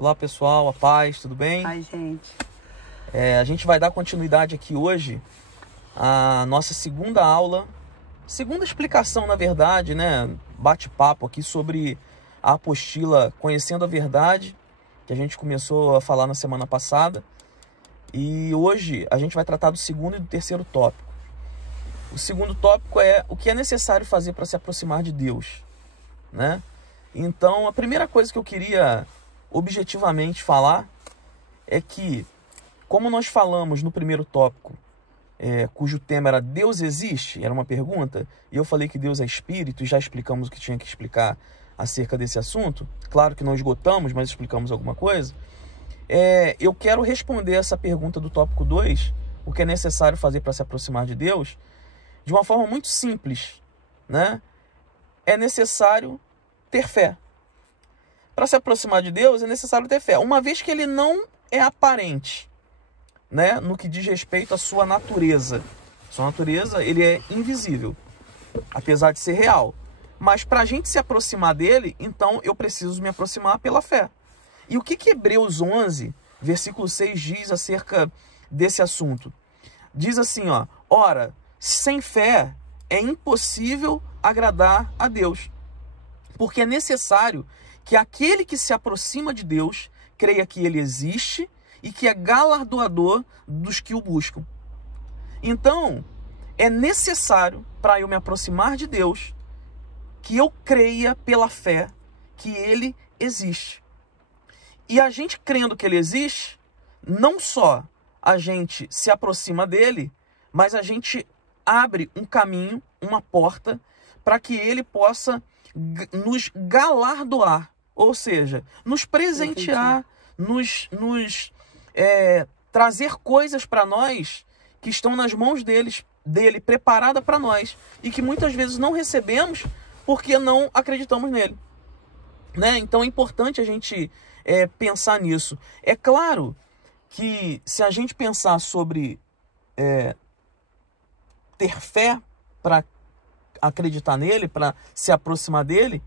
Olá pessoal, a paz, tudo bem? Ai, gente. A gente vai dar continuidade aqui hoje à nossa segunda aula, segunda explicação na verdade, né? Bate-papo aqui sobre a apostila Conhecendo a Verdade, que a gente começou a falar na semana passada. E hoje a gente vai tratar do segundo e do terceiro tópico. O segundo tópico é o que é necessário fazer para se aproximar de Deus, né? Então, a primeira coisa que eu queria objetivamente falar é que, como nós falamos no primeiro tópico, cujo tema era Deus existe, era uma pergunta, e eu falei que Deus é espírito, e já explicamos o que tinha que explicar acerca desse assunto. Claro que não esgotamos, mas explicamos alguma coisa. Eu quero responder essa pergunta do tópico 2, o que é necessário fazer para se aproximar de Deus, de uma forma muito simples, né? É necessário ter fé. Para se aproximar de Deus é necessário ter fé, uma vez que ele não é aparente, né? No que diz respeito à sua natureza. Sua natureza, ele é invisível, apesar de ser real. Mas para a gente se aproximar dele, então eu preciso me aproximar pela fé. E o que Hebreus 11, versículo 6 diz acerca desse assunto? Diz assim, ó: ora, sem fé é impossível agradar a Deus, porque é necessário que aquele que se aproxima de Deus creia que ele existe e que é galardoador dos que o buscam. Então, é necessário, para eu me aproximar de Deus, que eu creia pela fé que ele existe. E a gente crendo que ele existe, não só a gente se aproxima dele, mas a gente abre um caminho, uma porta, para que ele possa nos galardoar, ou seja, nos presentear, nos trazer coisas para nós que estão nas mãos dele, preparada para nós, e que muitas vezes não recebemos porque não acreditamos nele, né? Então é importante a gente pensar nisso. É claro que se a gente pensar sobre ter fé para acreditar nele, para se aproximar dele,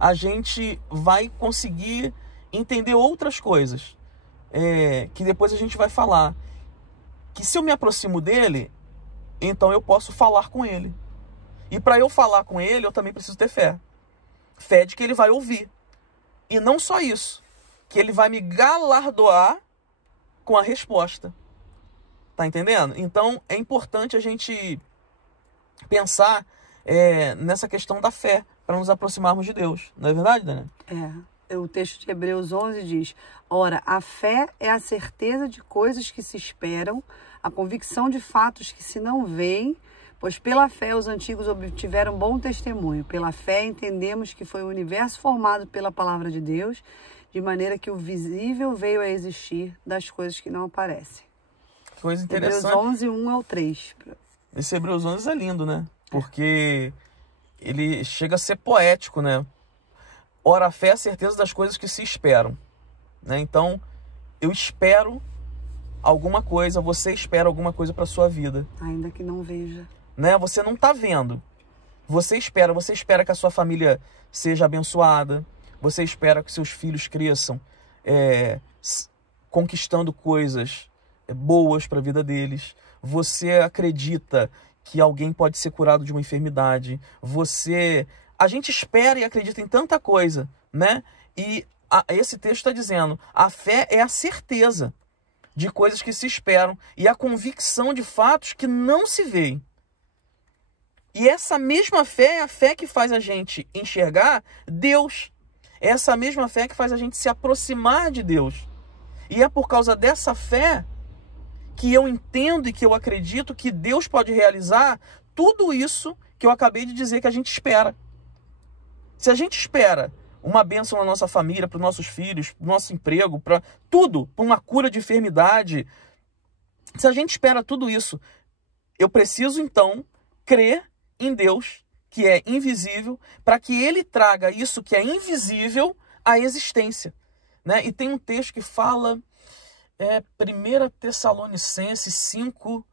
a gente vai conseguir entender outras coisas, que depois a gente vai falar. Que se eu me aproximo dele, então eu posso falar com ele. E para eu falar com ele, eu também preciso ter fé. Fé de que ele vai ouvir. E não só isso, que ele vai me galardoar com a resposta. Tá entendendo? Então é importante a gente pensar nessa questão da fé, para nos aproximarmos de Deus. Não é verdade, Daniela? O texto de Hebreus 11 diz: ora, a fé é a certeza de coisas que se esperam, a convicção de fatos que se não veem, pois pela fé os antigos obtiveram bom testemunho. Pela fé entendemos que foi o universo formado pela palavra de Deus, de maneira que o visível veio a existir das coisas que não aparecem. Coisa interessante. Hebreus 11, 1 ao 3. Esse Hebreus 11 é lindo, né? Porque ele chega a ser poético, né? Ora, a fé é a certeza das coisas que se esperam, né? Então, eu espero alguma coisa, você espera alguma coisa para sua vida. Ainda que não veja. Né? Você não está vendo. Você espera que a sua família seja abençoada. Você espera que seus filhos cresçam conquistando coisas boas para a vida deles. Você acredita que alguém pode ser curado de uma enfermidade. A gente espera e acredita em tanta coisa, né? E esse texto está dizendo, a fé é a certeza de coisas que se esperam e a convicção de fatos que não se veem. E essa mesma fé é a fé que faz a gente enxergar Deus. É essa mesma fé que faz a gente se aproximar de Deus. E é por causa dessa fé que eu entendo e que eu acredito que Deus pode realizar tudo isso que eu acabei de dizer que a gente espera. Se a gente espera uma bênção na nossa família, para os nossos filhos, para o nosso emprego, para tudo, para uma cura de enfermidade, se a gente espera tudo isso, eu preciso então crer em Deus, que é invisível, para que ele traga isso que é invisível à existência, né? E tem um texto que fala, 1 Tessalonicenses 5,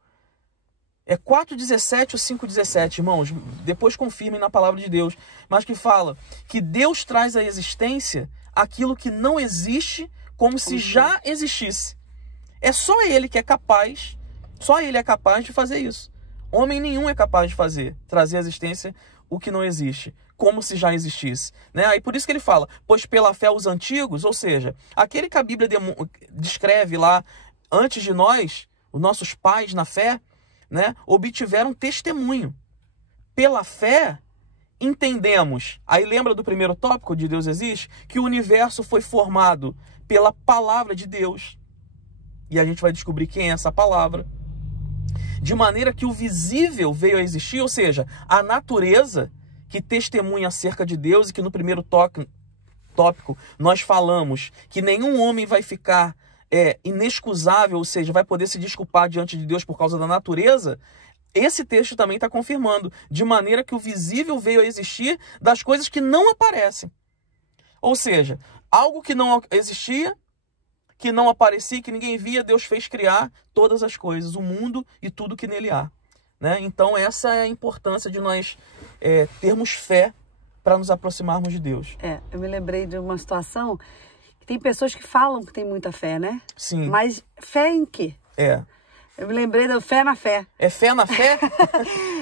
4,17 ou 5,17, irmãos, depois confirmem na palavra de Deus, mas que fala que Deus traz à existência aquilo que não existe como se já existisse. É só ele que é capaz, só ele é capaz de fazer isso. Homem nenhum é capaz de fazer, trazer à existência o que não existe, como se já existisse. Né? Aí por isso que ele fala, pois pela fé os antigos, ou seja, aquele que a Bíblia descreve lá antes de nós, os nossos pais na fé, né, obtiveram testemunho. Pela fé, entendemos, aí lembra do primeiro tópico de Deus existe, que o universo foi formado pela palavra de Deus. E a gente vai descobrir quem é essa palavra. De maneira que o visível veio a existir, ou seja, a natureza que testemunha acerca de Deus, e que no primeiro tópico nós falamos que nenhum homem vai ficar inexcusável, ou seja, vai poder se desculpar diante de Deus por causa da natureza. Esse texto também está confirmando, de maneira que o visível veio a existir das coisas que não aparecem. Ou seja, algo que não existia, que não aparecia, que ninguém via, Deus fez criar todas as coisas, o mundo e tudo que nele há. Né? Então essa é a importância de nós termos fé para nos aproximarmos de Deus. Eu me lembrei de uma situação que tem pessoas que falam que tem muita fé, né? Sim. Mas fé em quê? Eu me lembrei da fé na fé. É fé na fé?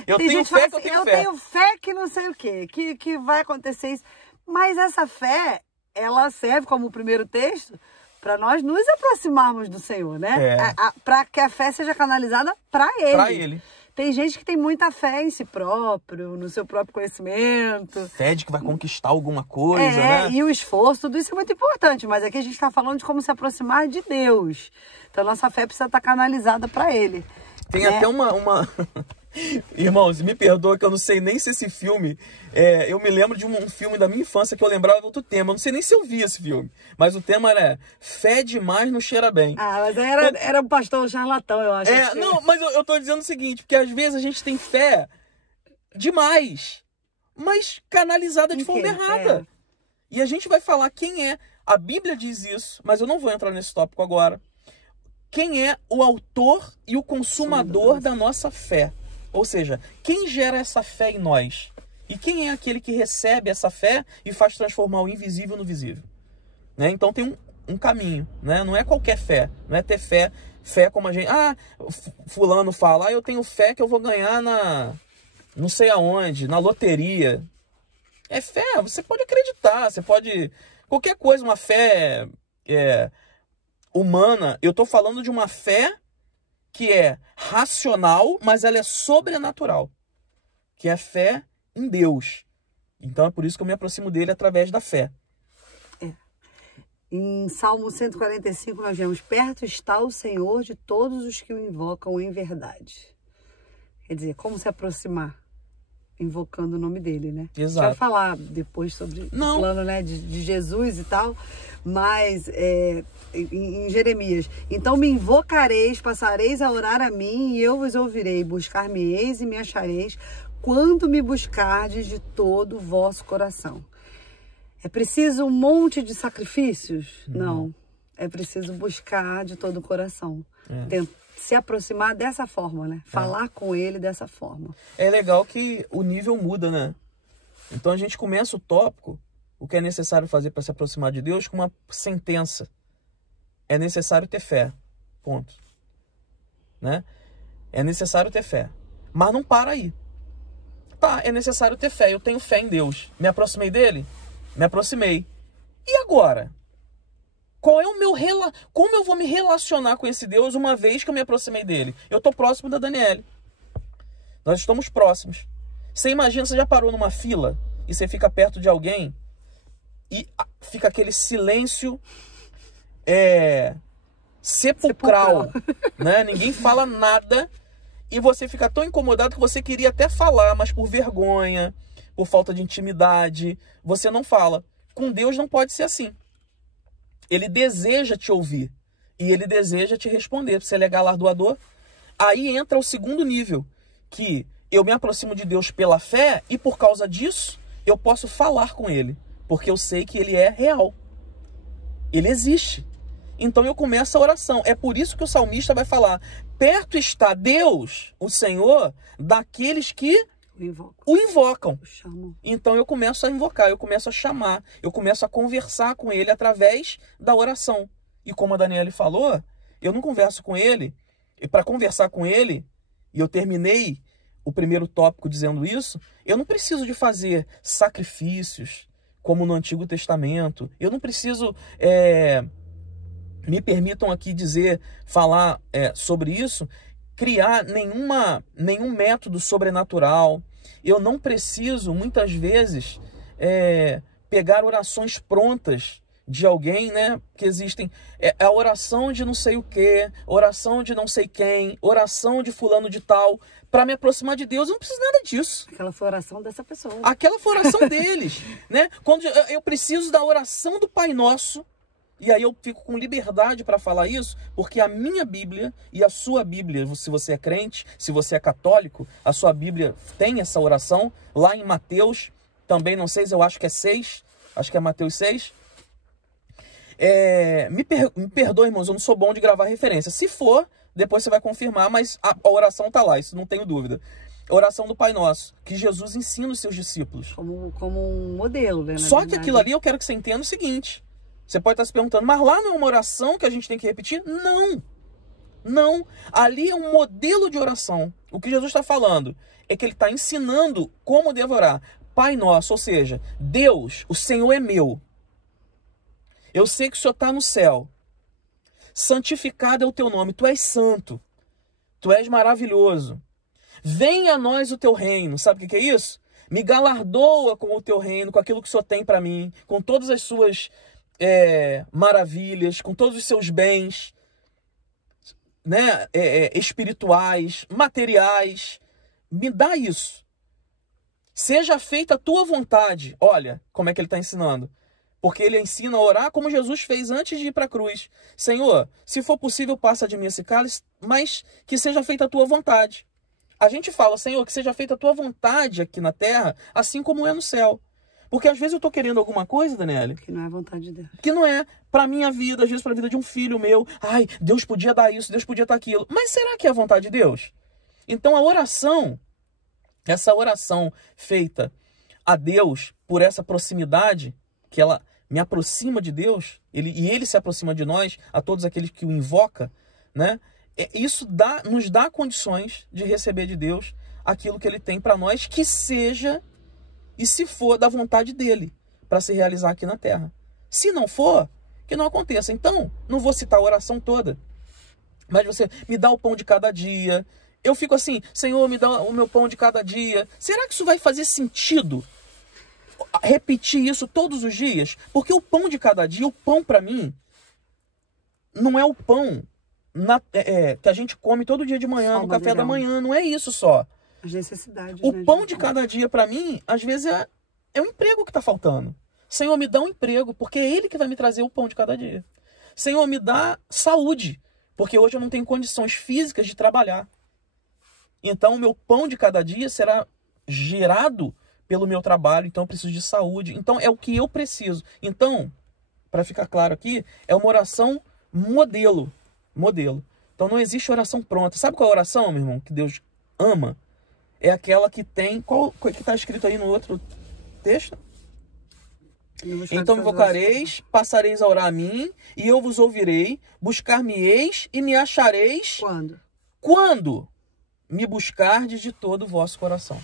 Eu tenho fé que eu tenho fé. Eu tenho fé que não sei o quê, que vai acontecer isso. Mas essa fé, ela serve como o primeiro texto para nós nos aproximarmos do Senhor, né? Para que a fé seja canalizada para Ele. Para Ele. Tem gente que tem muita fé em si próprio, no seu próprio conhecimento. Fé de que vai conquistar alguma coisa, né? E o esforço, tudo isso é muito importante. Mas aqui a gente está falando de como se aproximar de Deus. Então, nossa fé precisa estar canalizada para Ele. Tem até uma... Irmãos, me perdoa que eu não sei nem se esse filme... eu me lembro de um filme da minha infância que eu lembrava de outro tema. Eu não sei nem se eu vi esse filme. Mas o tema era fé demais não cheira bem. Mas era um pastor charlatão, eu acho. Não, mas eu tô dizendo o seguinte, porque às vezes a gente tem fé demais, mas canalizada de forma errada. E a gente vai falar quem é. A Bíblia diz isso, mas eu não vou entrar nesse tópico agora. Quem é o autor e o consumador da nossa fé? Ou seja, quem gera essa fé em nós? E quem é aquele que recebe essa fé e faz transformar o invisível no visível? Né? Então tem um caminho, né? Não é qualquer fé, não é ter fé como a gente... fulano fala, eu tenho fé que eu vou ganhar não sei aonde, na loteria. É fé, você pode acreditar, você pode... Qualquer coisa, uma fé humana. Eu estou falando de uma fé que é racional, mas ela é sobrenatural. Que é a fé em Deus. Então é por isso que eu me aproximo dele através da fé. Em Salmo 145 nós vemos, perto está o Senhor de todos os que o invocam em verdade. Quer dizer, como se aproximar? Invocando o nome dele, né? Exato. A gente vai falar depois sobre o plano, né, de Jesus e tal, mas em Jeremias. Então me invocareis, passareis a orar a mim e eu vos ouvirei. Buscar-me-eis e me achareis quando me buscardes de todo o vosso coração. É preciso um monte de sacrifícios? Não. É preciso buscar de todo o coração. Se aproximar dessa forma, né? Falar com ele dessa forma. É legal que o nível muda, né? Então a gente começa o tópico, o que é necessário fazer para se aproximar de Deus, com uma sentença. É necessário ter fé. Ponto. Né? É necessário ter fé. Mas não para aí. Tá, é necessário ter fé. Eu tenho fé em Deus. Me aproximei dele? Me aproximei. E agora? Qual é o meu como eu vou me relacionar com esse Deus uma vez que eu me aproximei dele? Eu estou próximo da Daniele. Nós estamos próximos. Você imagina, você já parou numa fila e você fica perto de alguém e fica aquele silêncio sepulcral. Né? Ninguém fala nada e você fica tão incomodado que você queria até falar, mas por vergonha, por falta de intimidade, você não fala. Com Deus não pode ser assim. Ele deseja te ouvir e ele deseja te responder. Se ele é galardoador, aí entra o segundo nível, que eu me aproximo de Deus pela fé e por causa disso eu posso falar com ele, porque eu sei que ele é real. Ele existe. Então eu começo a oração. É por isso que o salmista vai falar, perto está Deus, o Senhor, daqueles que o invocam. Então eu começo a invocar, eu começo a chamar, eu começo a conversar com ele através da oração. E como a Daniele falou, eu não converso com ele. E para conversar com ele, e eu terminei o primeiro tópico dizendo isso, eu não preciso de fazer sacrifícios, como no Antigo Testamento. Eu não preciso, me permitam aqui falar sobre isso, criar nenhum método sobrenatural. Eu não preciso, muitas vezes, pegar orações prontas de alguém, né? Que existem a oração de não sei o que, oração de não sei quem, oração de fulano de tal, para me aproximar de Deus. Eu não preciso nada disso. Aquela foi a oração dessa pessoa. Aquela foi a oração deles, né? Quando eu preciso da oração do Pai Nosso, e aí eu fico com liberdade para falar isso, porque a minha Bíblia e a sua Bíblia, se você é crente, se você é católico, a sua Bíblia tem essa oração, lá em Mateus, também não sei, eu acho que é 6, acho que é Mateus 6. Me perdoe, irmãos, eu não sou bom de gravar referência. Se for, depois você vai confirmar, mas a oração está lá, isso não tenho dúvida. A oração do Pai Nosso, que Jesus ensina os seus discípulos. Como um modelo, né? Só que aquilo ali eu quero que você entenda o seguinte. Você pode estar se perguntando, mas lá não é uma oração que a gente tem que repetir? Não. Não. Ali é um modelo de oração. O que Jesus está falando é que ele está ensinando como devo orar. Pai Nosso, ou seja, Deus, o Senhor é meu. Eu sei que o Senhor está no céu. Santificado é o teu nome. Tu és santo. Tu és maravilhoso. Venha a nós o teu reino. Sabe o que é isso? Me galardoa com o teu reino, com aquilo que o Senhor tem para mim, com todas as suas maravilhas, com todos os seus bens, né? Espirituais, materiais. Me dá isso. Seja feita a tua vontade. Olha como é que ele está ensinando. Porque ele ensina a orar como Jesus fez antes de ir para a cruz. Senhor, se for possível, passa de mim esse cálice, mas que seja feita a tua vontade. A gente fala, Senhor, que seja feita a tua vontade aqui na terra, assim como é no céu. Porque às vezes eu estou querendo alguma coisa, Daniele, que não é a vontade de Deus. Que não é para a minha vida, às vezes para a vida de um filho meu. Ai, Deus podia dar isso, Deus podia dar aquilo. Mas será que é a vontade de Deus? Então a oração, essa oração feita a Deus por essa proximidade, que ela me aproxima de Deus, ele se aproxima de nós, a todos aqueles que o invocam, né? Isso nos dá condições de receber de Deus aquilo que ele tem para nós, que seja, e se for, da vontade dele, para se realizar aqui na terra. Se não for, que não aconteça. Então, não vou citar a oração toda, mas você me dá o pão de cada dia. Eu fico assim, Senhor, me dá o meu pão de cada dia. Será que isso vai fazer sentido? Repetir isso todos os dias? Porque o pão de cada dia, o pão para mim, não é o pão que a gente come todo dia de manhã, no café da manhã, não é isso só. As necessidades. O pão de cada dia para mim, às vezes é o emprego que está faltando. Senhor, me dá um emprego, porque é Ele que vai me trazer o pão de cada dia. Senhor, me dá saúde, porque hoje eu não tenho condições físicas de trabalhar. Então o meu pão de cada dia será gerado pelo meu trabalho, então eu preciso de saúde. Então é o que eu preciso. Então, para ficar claro aqui, é uma oração modelo. Então não existe oração pronta. Sabe qual é a oração, meu irmão, que Deus ama? É aquela que tem... Qual que está escrito aí no outro texto? Então me invocareis, passareis a orar a mim, e eu vos ouvirei, buscar-me-eis e me achareis... Quando? Quando me buscardes de todo o vosso coração.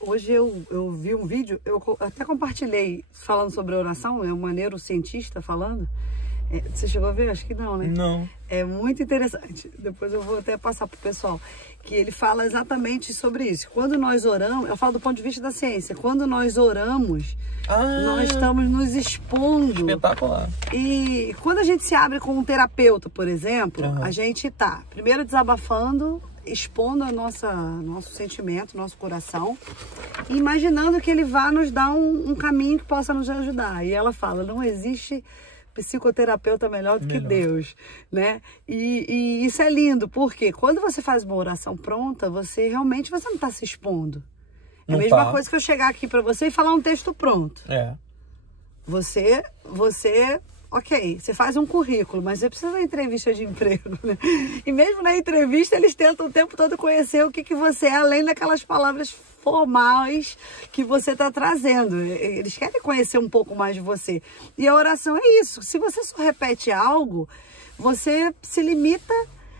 Hoje eu vi um vídeo, eu até compartilhei falando sobre oração, é um neurocientista falando. Você chegou a ver? Acho que não, né? Não. É muito interessante. Depois eu vou até passar para o pessoal. Que ele fala exatamente sobre isso. Quando nós oramos, eu falo do ponto de vista da ciência, quando nós oramos, nós estamos nos expondo. Espetacular. E quando a gente se abre com um terapeuta, por exemplo, a gente tá primeiro desabafando, expondo nosso sentimento, nosso coração, e imaginando que ele vá nos dar um caminho que possa nos ajudar. E ela fala, não existe psicoterapeuta melhor do que Deus, né? E isso é lindo, porque quando você faz uma oração pronta, você realmente não está se expondo. É a mesma coisa que eu chegar aqui para você e falar um texto pronto. Você, ok, você faz um currículo, mas você precisa da entrevista de emprego, né? E mesmo na entrevista, eles tentam o tempo todo conhecer o que você é, além daquelas palavras formais que você está trazendo. Eles querem conhecer um pouco mais de você. E a oração é isso. Se você só repete algo, você se limita.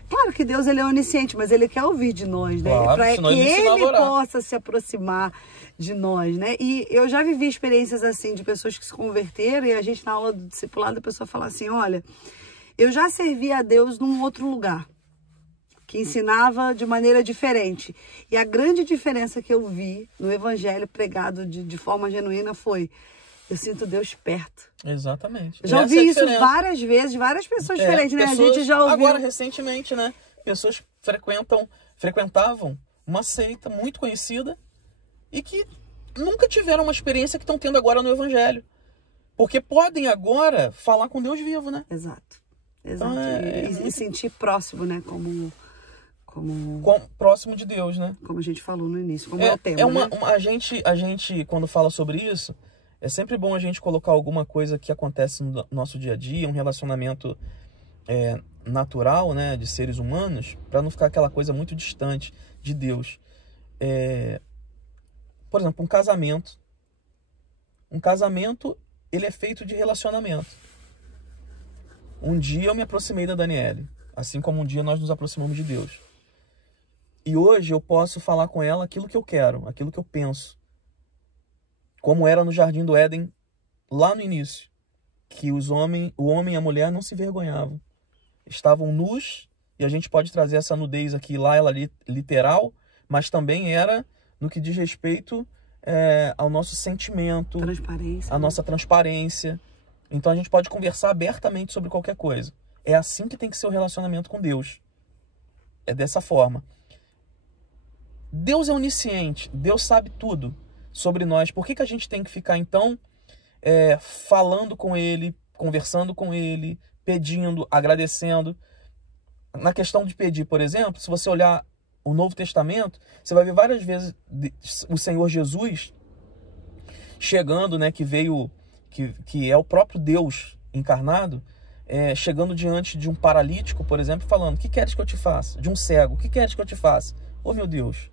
Claro que Deus, ele é onisciente, mas ele quer ouvir de nós, né? Claro, para senão que ele ensina a ele orar. possa se aproximar de nós, né? E eu já vivi experiências assim de pessoas que se converteram e a gente na aula do discipulado, a pessoa fala assim, olha, eu já servi a Deus num outro lugar, que ensinava de maneira diferente. E a grande diferença que eu vi no evangelho pregado de forma genuína foi, eu sinto Deus perto. Exatamente. Eu já ouvi isso várias vezes, de várias pessoas diferentes, né? A gente já ouviu. Agora, recentemente, né? Pessoas frequentavam uma seita muito conhecida e que nunca tiveram uma experiência que estão tendo agora no Evangelho. Porque podem agora falar com Deus vivo, né? Exato. Então, e sentir próximo, né? Como próximo de Deus, né? Como a gente falou no início, como é o tema, né? A gente, quando fala sobre isso, é sempre bom a gente colocar alguma coisa que acontece no nosso dia a dia, um relacionamento natural, né, de seres humanos, para não ficar aquela coisa muito distante de Deus. Por exemplo, um casamento. Um casamento, ele é feito de relacionamento. Um dia eu me aproximei da Daniele, assim como um dia nós nos aproximamos de Deus. E hoje eu posso falar com ela aquilo que eu quero, aquilo que eu penso. Como era no Jardim do Éden, lá no início, que o homem e a mulher não se vergonhavam. Estavam nus, e a gente pode trazer essa nudez aqui, lá ela literal, mas também era no que diz respeito ao nosso sentimento, à nossa transparência. Então a gente pode conversar abertamente sobre qualquer coisa. É assim que tem que ser o relacionamento com Deus. É dessa forma. Deus é onisciente, Deus sabe tudo sobre nós. Por que a gente tem que ficar, então, falando com Ele, conversando com Ele, pedindo, agradecendo? Na questão de pedir, por exemplo, se você olhar o Novo Testamento, você vai ver várias vezes o Senhor Jesus chegando, né, que é o próprio Deus encarnado, chegando diante de um paralítico, por exemplo, falando, o que queres que eu te faça? De um cego, o que queres que eu te faça? Oh, meu Deus,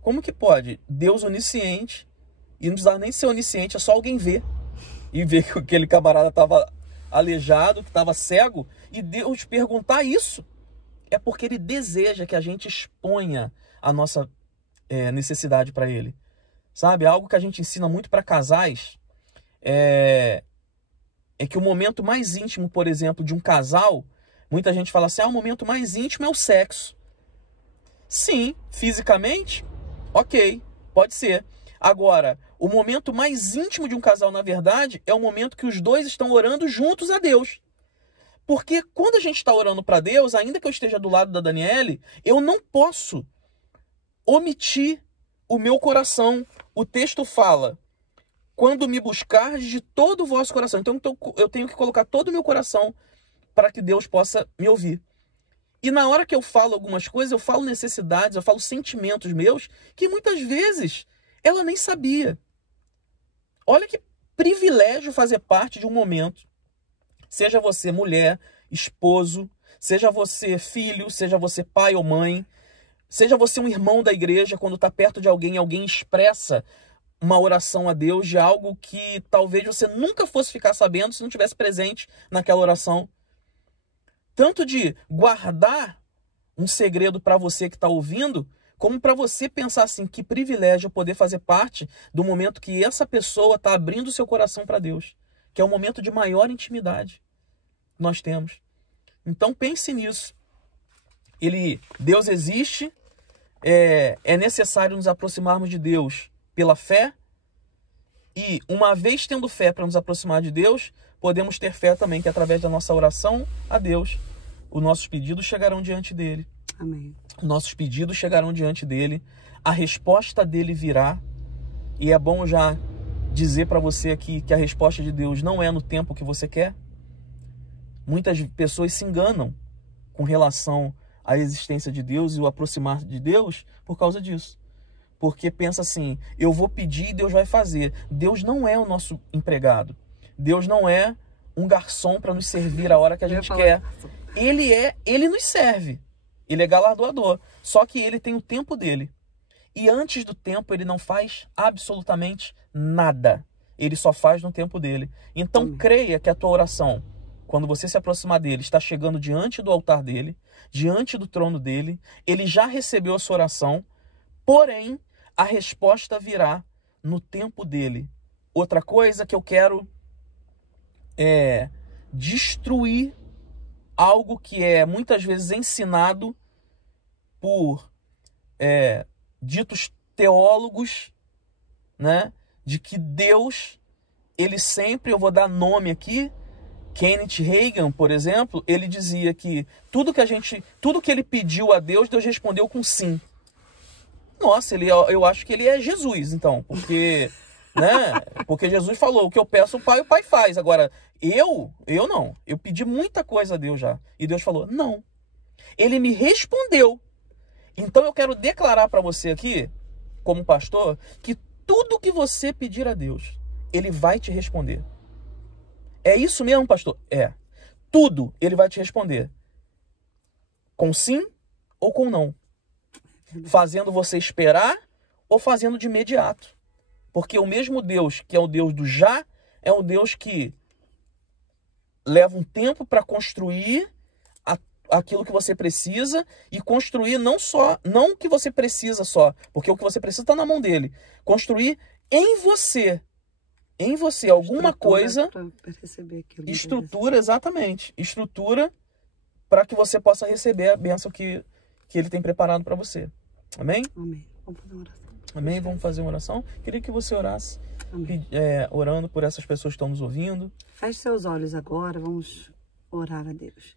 como que pode? Deus onisciente, e não precisava nem ser onisciente, é só alguém ver. E ver que aquele camarada estava aleijado, que estava cego, e Deus perguntar isso, é porque Ele deseja que a gente exponha a nossa necessidade para Ele. Sabe? Algo que a gente ensina muito para casais é que o momento mais íntimo, por exemplo, de um casal, muita gente fala assim, o momento mais íntimo é o sexo. Sim, fisicamente, ok, pode ser. Agora, o momento mais íntimo de um casal, na verdade, é o momento que os dois estão orando juntos a Deus. Porque quando a gente está orando para Deus, ainda que eu esteja do lado da Daniele, eu não posso omitir o meu coração. O texto fala, quando me buscardes de todo o vosso coração. Então eu tenho que colocar todo o meu coração para que Deus possa me ouvir. E na hora que eu falo algumas coisas, eu falo necessidades, eu falo sentimentos meus, que muitas vezes ela nem sabia. Olha que privilégio fazer parte de um momento. Seja você mulher, esposo, seja você filho, seja você pai ou mãe, seja você um irmão da igreja, quando está perto de alguém, alguém expressa uma oração a Deus de algo que talvez você nunca fosse ficar sabendo se não tivesse presente naquela oração. Tanto de guardar um segredo para você que está ouvindo, como para você pensar assim, que privilégio poder fazer parte do momento que essa pessoa está abrindo o seu coração para Deus, que é o momento de maior intimidade que nós temos. Então pense nisso. Deus existe, é necessário nos aproximarmos de Deus pela fé, e uma vez tendo fé para nos aproximar de Deus, podemos ter fé também que através da nossa oração a Deus, os nossos pedidos chegarão diante dele. Amém. Nossos pedidos chegarão diante dele, a resposta dele virá, e é bom já dizer para você aqui que a resposta de Deus não é no tempo que você quer. Muitas pessoas se enganam com relação à existência de Deus e o aproximar de Deus por causa disso. Porque pensa assim, eu vou pedir e Deus vai fazer. Deus não é o nosso empregado. Deus não é um garçom para nos servir a hora que a gente quer. Ele nos serve. Ele é galardoador. Só que ele tem o tempo dele. E antes do tempo ele não faz absolutamente nada. Ele só faz no tempo dele. Então creia que a tua oração, quando você se aproximar dele, está chegando diante do altar dele, diante do trono dele. Ele já recebeu a sua oração, porém a resposta virá no tempo dele. Outra coisa que eu quero é destruir algo que é muitas vezes ensinado por ditos teólogos, né? De que Deus, ele sempre, eu vou dar nome aqui, Kenneth Hagin, por exemplo, ele dizia que tudo que ele pediu a Deus, Deus respondeu com sim. Nossa, eu acho que ele é Jesus, então, porque, né? Porque Jesus falou, o que eu peço ao Pai, o Pai faz. Agora, eu não. Eu pedi muita coisa a Deus já. E Deus falou, não. Ele me respondeu. Então eu quero declarar para você aqui, como pastor, que tudo que você pedir a Deus, ele vai te responder. É isso mesmo, pastor? É. Tudo ele vai te responder. Com sim ou com não. Fazendo você esperar ou fazendo de imediato. Porque o mesmo Deus, que é o Deus do já, é o Deus que leva um tempo para construir aquilo que você precisa e construir não o que você precisa só, porque o que você precisa está na mão dele. Construir em você alguma coisa, estrutura, exatamente, estrutura para que você possa receber a bênção que ele tem preparado para você. Amém? Amém. Vamos fazer uma oração. Amém? Vamos fazer uma oração? Queria que você orasse, orando por essas pessoas que estão nos ouvindo. Feche seus olhos agora, vamos orar a Deus.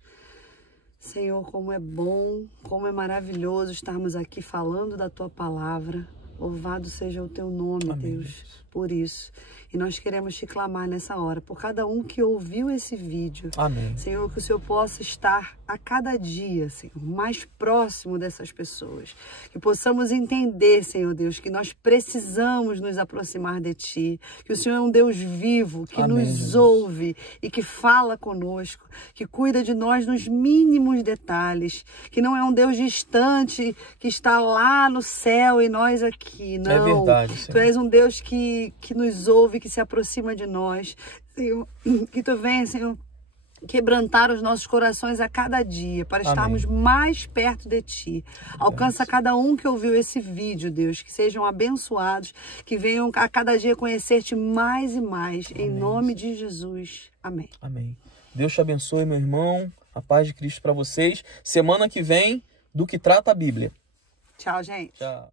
Senhor, como é bom, como é maravilhoso estarmos aqui falando da Tua palavra. Louvado seja o Teu nome, Amém, Deus, por isso. E nós queremos te clamar nessa hora, por cada um que ouviu esse vídeo. Amém. Senhor, que o Senhor possa estar a cada dia, Senhor, mais próximo dessas pessoas. Que possamos entender, Senhor Deus, que nós precisamos nos aproximar de Ti. Que o Senhor é um Deus vivo, que Amém, nos Jesus. ouve e que fala conosco, que cuida de nós nos mínimos detalhes. Que não é um Deus distante, que está lá no céu e nós aqui. Não. É verdade, Senhor. Tu és um Deus que nos ouve, que se aproxima de nós. Senhor, que Tu venha, Senhor, quebrantar os nossos corações a cada dia, para estarmos mais perto de Ti. Alcança cada um que ouviu esse vídeo, Deus, que sejam abençoados, que venham a cada dia conhecer-Te mais e mais, em nome de Jesus. Amém. Amém. Deus te abençoe, meu irmão. A paz de Cristo para vocês. Semana que vem, do que trata a Bíblia. Tchau, gente. Tchau.